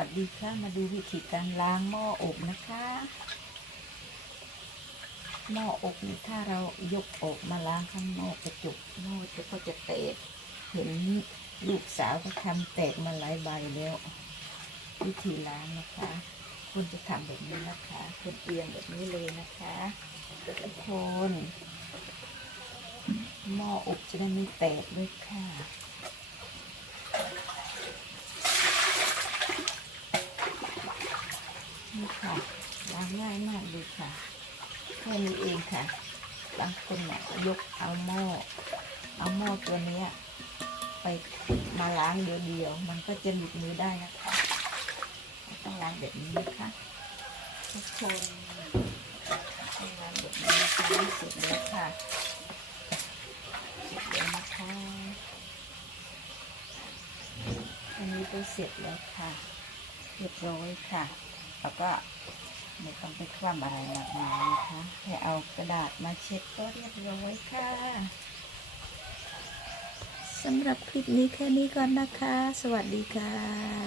วัสดีค่ะมาดูวิธีการล้างหม้ออบนะคะ หม้ออบนี่ถ้าเรายกออกมาล้างข้างนอกกระจกหม้อจะก็จะแตกเห็นลูกสาวก็ทำแตกมาหลายใบแล้ว วิธีล้างนะคะคุณจะทำแบบนี้นะคะคุณเอียงแบบนี้เลยนะคะทุกคนหม้ออบจะได้ไม่แตกด้วยค่ะ นี่ค่ะล้างง่ายมากเลยค่ะแค่นี้เองค่ะบางคนเนี่ยยกเอาหม้อเอาหม้อตัวนี้ไปมาล้างเดียวๆมันก็จะหลุดมือได้นะคะต้องล้างแบบนี้นะคะทุกคนต้องล้างแบบนี้นะคะเสร็จแล้วค่ะเสร็จแล้วนะคะอันนี้ก็เสร็จแล้วค่ะเรียบร้อยค่ะ แล้วก็ไม่ต้องไปคว่ำอะไรมากมายนะคะแค่เอากระดาษมาเช็ดก็เรียบร้อยค่ะสำหรับคลิปนี้แค่นี้ก่อนนะคะ สวัสดีค่ะ